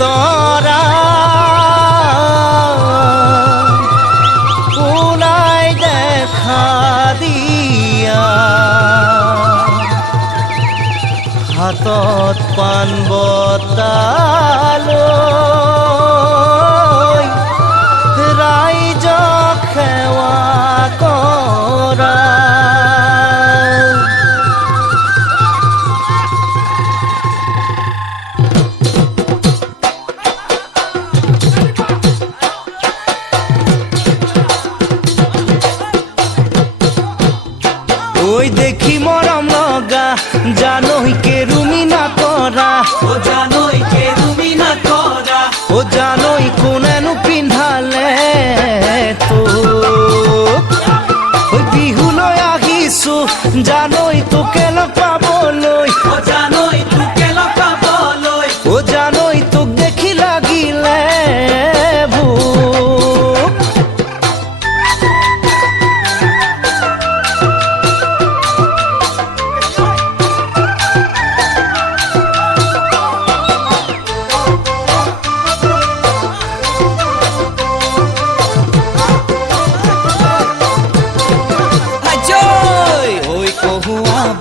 তৰা কোনাই দেখা দিয়া হাতত পাণ বটালৈ ৰাইজক সেৱা কৰা ওই দেখি মৰম লগা জানৈ কেৰুমি নকৰা ও জানৈ কেৰুমি নকৰা ও জানৈ কোনেনো পিন্ধালে তোক ওই বিহুলৈ আহিছো জানৈ তোকে লগ পাবলৈ ও জানৈ তোকে লগ পাবলৈ ও জানৈ তোক দেখি লাগিলে ভোক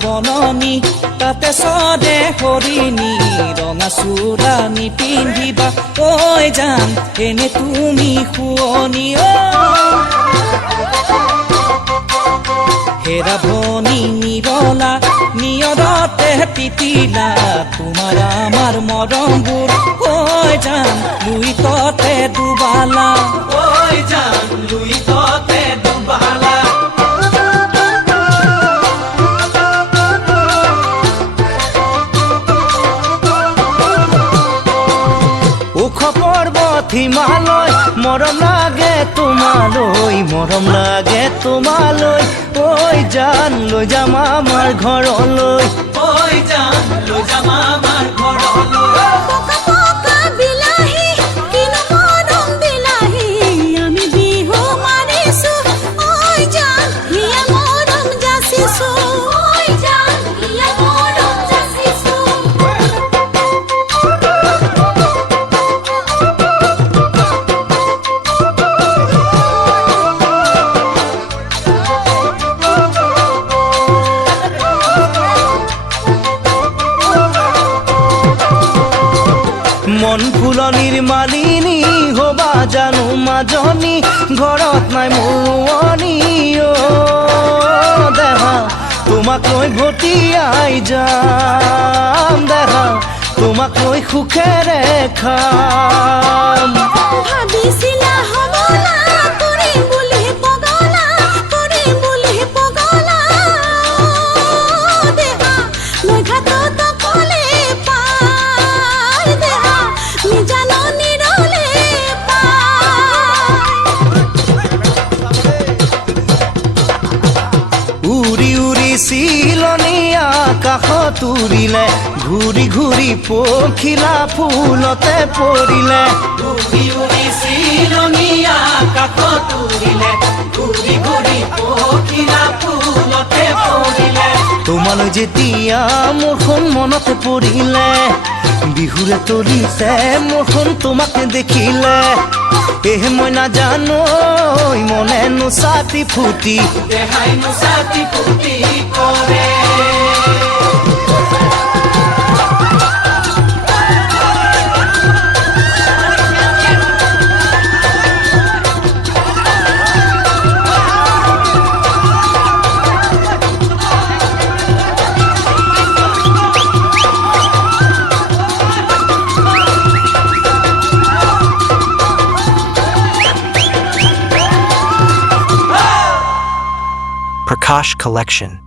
বননি তাতে চদে হৰিণী ৰঙা চোৰানি পিন্ধিবা ঐ জান এনে তুমি শুৱনি হেৰা ভনী নিৰলা নিয়ৰতে তিতিলা তোমাৰ আমাৰ মৰমবোৰ ঐ জান লুইততে ডুবালা ঐ জান লুইততে ডুবালা হিমালয় মৰম লাগে তোমালৈ মৰম লাগে তোমালৈ ঐ জান লৈ যাম আমাৰ ঘৰলৈ ঐ জান লৈ যাম আমাৰ ঘৰলৈ মন ফুলনিৰ মালিনী হবা জানো মাজনী ঘৰত নাই মোৰণী দেহা তোমাক লৈ ভটিয়াই যাম দেহা তোমাক লৈ সুখেৰে খাম ভাবিছিলা হবলা কৰিম বুলি পগলা দেহা লৈ ঘাটত কলে পাৰ দেহা নিজানো নিৰলে উৰি উৰি চিলনী আকাশত উৰিলে ঘূৰি ঘূৰি পখিলা ফুলতে পৰিলে উৰি উৰি চিলনী আকাশত উৰিলে ঘূৰি ঘূৰি পখিলা ফুলতে পৰিলে তোমালৈ যেতিয়া মোৰখন মনতে পৰিলে বিহুৰে তলিছে মোৰখন তোমাক দেখিলে এহে মই নাজানো মনে নোচাতি ফুটি দেহাই নোচাতি ফুটি কৰে Prakash Collection.